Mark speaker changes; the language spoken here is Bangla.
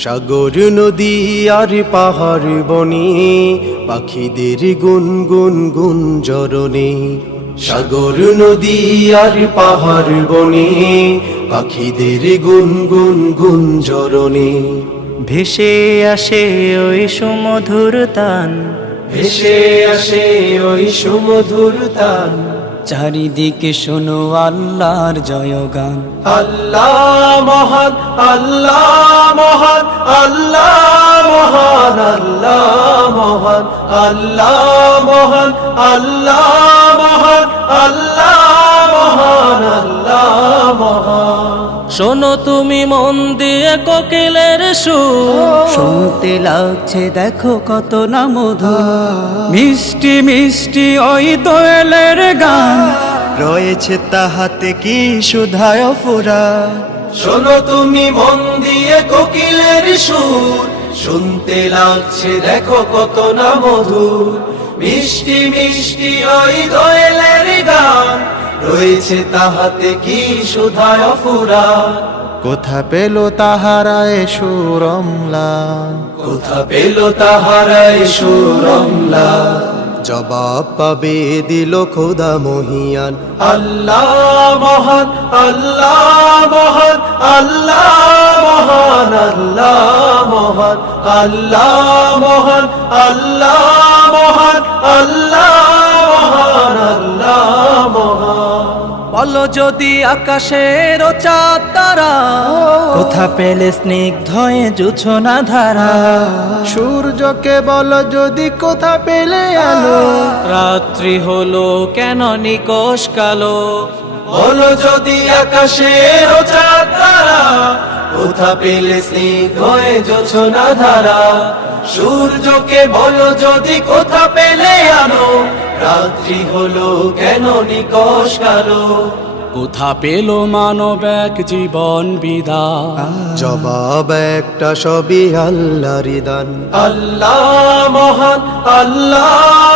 Speaker 1: সাগর নদী আর পাহাড় বনে পাখিদের গুন গুন গুন জরনে সাগর নদী আর পাহাড় বনে পাখিদের গুন গুন গুন জরনে
Speaker 2: ভেসে আসে ওই সুমধুর তান।
Speaker 1: ভেসে আসে ওই সুমধুর তান।
Speaker 2: চারিদিকে শোনো আল্লাহর জয়গান।
Speaker 1: আল্লাহ মহান আল্লাহ মহান আল্লাহ মহান আল্লাহ মহান আল্লাহ মহান আল্লাহ মহান আল্লাহ মহান আল্লাহ মহান।
Speaker 2: শোনো তুমি মন দিয়ে কোকিলের সুর। শুনতে লাগছে দেখো কত না মধু মিষ্টি মিষ্টি ওই দোয়েলের গান। রয়েছে তাহাতে কি সুধায় ফুরা
Speaker 1: শোনো তুমি মন দিয়ে কোকিলের সুর শুনতে লাগছে দেখো কত না মধুর। মিষ্টি মিষ্টি ওই দোয়েলের গান রয়েছে তাহাতে কি সুধায় ফুরা
Speaker 2: কোথা পেল তাহারায় সুরমলা?
Speaker 1: কোথা পেল তাহারাই সুরমলা? জবাব পাবে দিল খোদা মহিয়ান। আল্লাহ মহান আল্লাহ মহান আল্লাহ মহান আল্লাহ মহান আল্লাহ মহান আল্লাহ মহান আল্লাহ মহান আল্লাহ মহান।
Speaker 2: বলো যদি আকাশের চাঁদ তারা কোথা পেলে স্নিগ্ধয়ে জুছনা ধারা সূর্যকে বলো যদি কোথা পেলে আলো? রাত্রি হলো কেন নিকোষ কালো?
Speaker 1: বলো যদি আকাশে চাঁদ তারা কোথা পেলে স্নিগ্ধ হয়ে জোছনা ধারা? সূর্যকে বলো যদি কোথা পেলে আলো? রাত্রি হলো কেন নিকশ কালো?
Speaker 2: কোথা পেল মানব এক জীবন বিদা
Speaker 1: জবাব একটা সবই আল্লাহর দান। আল্লাহ মহান আল্লাহ